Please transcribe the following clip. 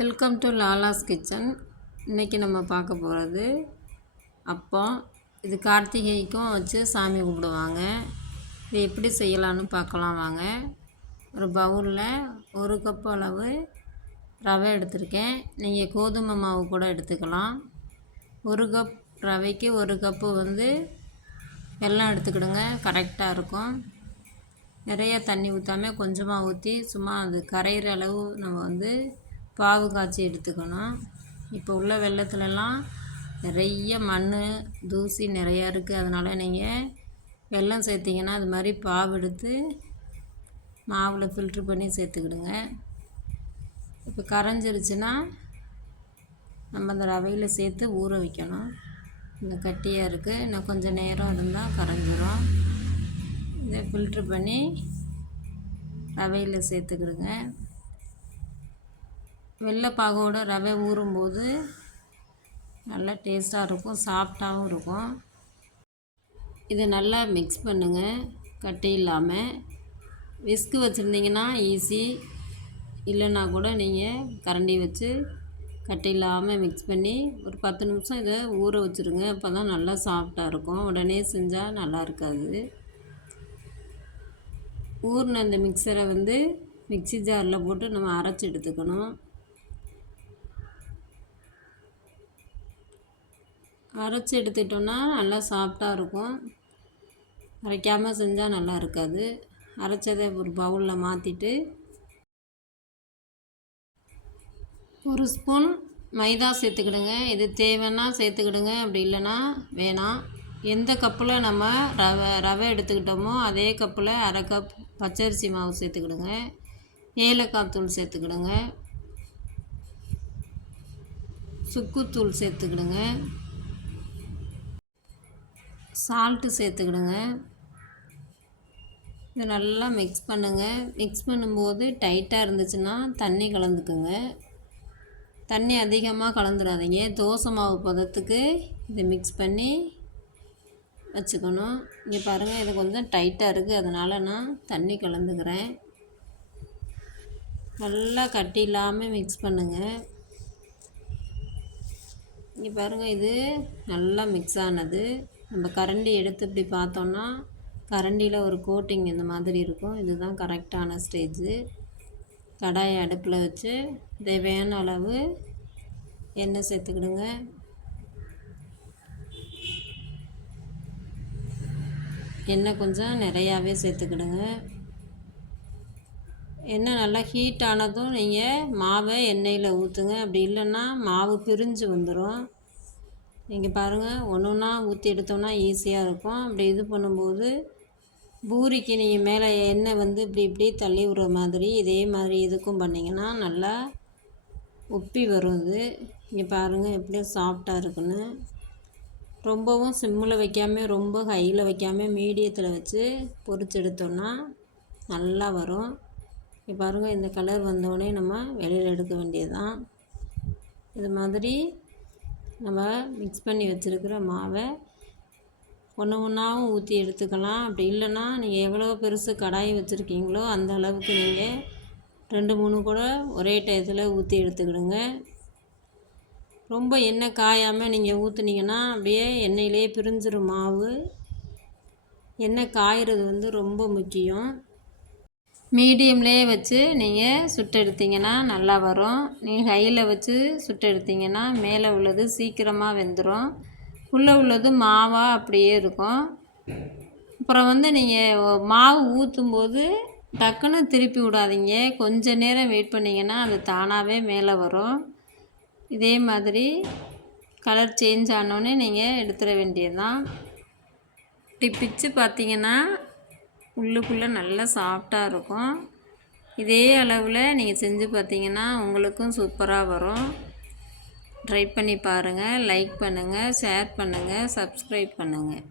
Welcome to லாலாஸ் kitchen. இன்றைக்கி நம்ம பார்க்க போகிறது அப்பம். இது கார்த்திகைக்கும் வச்சு சாமி கும்பிடுவாங்க. இது எப்படி செய்யலான்னு பார்க்கலாம் வாங்க. ஒரு பவுலில் 1 கப் அளவு ரவை எடுத்திருக்கேன். நீங்கள் கோதுமை மாவு கூட எடுத்துக்கலாம். 1 கப் ரவைக்கு 1 கப்பு வெல்லம் எடுத்துக்கிடுங்க, கரெக்டாக இருக்கும். நிறைய தண்ணி ஊற்றாமல் கொஞ்சமாக ஊற்றி சும்மா அது கரையிற அளவு நம்ம பாவு காய்ச்சி எடுத்துக்கணும். இப்போ உள்ள வெள்ளத்துலலாம் நிறைய மண் தூசி நிறையா இருக்குது. அதனால் நீங்கள் வெல்லம் சேர்த்திங்கன்னா அது மாதிரி பாவு எடுத்து மாவில் ஃபில்ட்ரு பண்ணி சேர்த்துக்கிடுங்க. இப்போ கரைஞ்சிருச்சுன்னா நம்ம அந்த ரவையில் சேர்த்து ஊற வைக்கணும். இந்த கட்டியாக இருக்குது, இன்னும் கொஞ்சம் நேரம் இருந்தால் கரைஞ்சிரும். இதை ஃபில்ட்ரு பண்ணி ரவையில் சேர்த்துக்கிடுங்க. வெள்ளைப்பாகோட ரவை ஊறும்போது நல்லா டேஸ்ட்டாக இருக்கும், சாஃப்டாகவும் இருக்கும். இதை நல்லா மிக்ஸ் பண்ணுங்கள், கட்டி இல்லாமல். விஸ்கு வச்சுருந்தீங்கன்னா ஈஸி, இல்லைன்னா கூட நீங்கள் கரண்டி வச்சு கட்டி இல்லாமல் மிக்ஸ் பண்ணி ஒரு 10 நிமிஷம் இதை ஊற வச்சுருங்க. அப்போ தான் நல்லா சாஃப்டாக இருக்கும். உடனே செஞ்சால் நல்லா இருக்காது. ஊறின அந்த மிக்சரை மிக்ஸி ஜாரில் போட்டு நம்ம அரைச்சி எடுத்துக்கணும். அரைச்சி எடுத்துட்டோன்னா நல்லா சாஃப்டாக இருக்கும். அரைக்காமல் செஞ்சால் நல்லா இருக்காது. அரைச்சதை ஒரு பவுலில் மாற்றிட்டு 1 ஸ்பூன் மைதா சேர்த்துக்கிடுங்க. இது தேவைன்னா சேர்த்துக்கிடுங்க, அப்படி இல்லைன்னா வேணாம். எந்த கப்பில் நம்ம ரவை எடுத்துக்கிட்டோமோ அதே கப்பில் 1/2 கப் பச்சரிசி மாவு சேர்த்துக்கிடுங்க. ஏலக்காய் தூள் சேர்த்துக்கிடுங்க. சுக்குத்தூள் சேர்த்துக்கிடுங்க. சால்ட்டு சேர்த்துக்கிடுங்க. இது நல்லா மிக்ஸ் பண்ணுங்கள். மிக்ஸ் பண்ணும்போது டைட்டாக இருந்துச்சுன்னா தண்ணி கலந்துக்குங்க. தண்ணி அதிகமாக கலந்துடாதீங்க. தோசை மாவு பதத்துக்கு இதை மிக்ஸ் பண்ணி வச்சுக்கணும். இங்கே பாருங்கள், இது கொஞ்சம் டைட்டாக இருக்குது, அதனால் நான் தண்ணி கலந்துக்கிறேன். நல்லா கட்டி இல்லாமல் மிக்ஸ் பண்ணுங்கள். இங்கே பாருங்கள், இது நல்லா மிக்ஸ் ஆனது. நம்ம கரண்டி எடுத்து இப்படி பார்த்தோன்னா கரண்டியில் ஒரு கோட்டிங் இந்த மாதிரி இருக்கும். இதுதான் கரெக்டான ஸ்டேஜு. கடாயை அடுப்பில் வச்சு தேவையான அளவு எண்ணெய் சேர்த்துக்கிடுங்க. எண்ணெய் கொஞ்சம் நிறையாவே சேர்த்துக்கிடுங்க. எண்ணெய் நல்லா ஹீட் ஆனதும் நீங்கள் மாவை எண்ணெயில் ஊற்றுங்க. அப்படி இல்லைன்னா மாவு பிரிஞ்சு வந்துடும். நீங்கள் பாருங்கள், ஒன்றா ஊற்றி எடுத்தோன்னா ஈஸியாக இருக்கும். அப்படி இது பண்ணும்போது பூரிக்கு நீங்கள் மேலே எண்ணெய் இப்படி தள்ளி விடுற மாதிரி இதே மாதிரி இதுக்கும் பண்ணிங்கன்னா நல்லா உப்பி வரும். இது இங்கே பாருங்கள் எப்படி சாஃப்டாக இருக்குன்னு. ரொம்பவும் சிம்மில் வைக்காமல் ரொம்ப ஹையில் வைக்காமல் மீடியத்தில் வச்சு பொரிச்சு எடுத்தோன்னா நல்லா வரும். இங்கே பாருங்கள், இந்த கலர் வந்தோடனே நம்ம வெளியில் எடுக்க வேண்டியது தான். இது மாதிரி நம்ம மிக்ஸ் பண்ணி வச்சுருக்கிற மாவை ஒன்றாவும் ஊற்றி எடுத்துக்கலாம். அப்படி இல்லைன்னா நீங்கள் எவ்வளோ பெருசு கடாய் வச்சுருக்கீங்களோ அந்த அளவுக்கு நீங்கள் 2-3 கூட ஒரே டயத்தில் ஊற்றி எடுத்துக்கிடுங்க. ரொம்ப எண்ணெய் காயாமல் நீங்கள் ஊற்றுனீங்கன்னா அப்படியே எண்ணெயிலே பிரிஞ்சிடும் மாவு. எண்ணெய் காய்கிறது ரொம்ப முக்கியம். மீடியம்லேயே வச்சு நீங்கள் சுட்டு எடுத்திங்கன்னா நல்லா வரும். நீங்கள் ஹையில் வச்சு சுட்டு எடுத்திங்கன்னா மேலே உள்ளது சீக்கிரமாக வெந்துடும், உள்ளே உள்ளது மாவாக அப்படியே இருக்கும். அப்புறம் நீங்கள் மாவு ஊற்றும்போது டக்குன்னு திருப்பி விடாதீங்க. கொஞ்சம் நேரம் வெயிட் பண்ணிங்கன்னா அது தானாகவே மேலே வரும். இதே மாதிரி கலர் சேஞ்ச் ஆனோடனே நீங்கள் எடுத்துட வேண்டியதுதான். இப்படி பிச்சு பார்த்தீங்கன்னா உள்ளுக்குள்ளே நல்லா சாஃப்டாக இருக்கும். இதே அளவில் நீங்கள் செஞ்சு பார்த்தீங்கன்னா உங்களுக்கும் சூப்பராக வரும். ட்ரை பண்ணி பாருங்கள். லைக் பண்ணுங்கள், ஷேர் பண்ணுங்கள், சப்ஸ்கிரைப் பண்ணுங்கள்.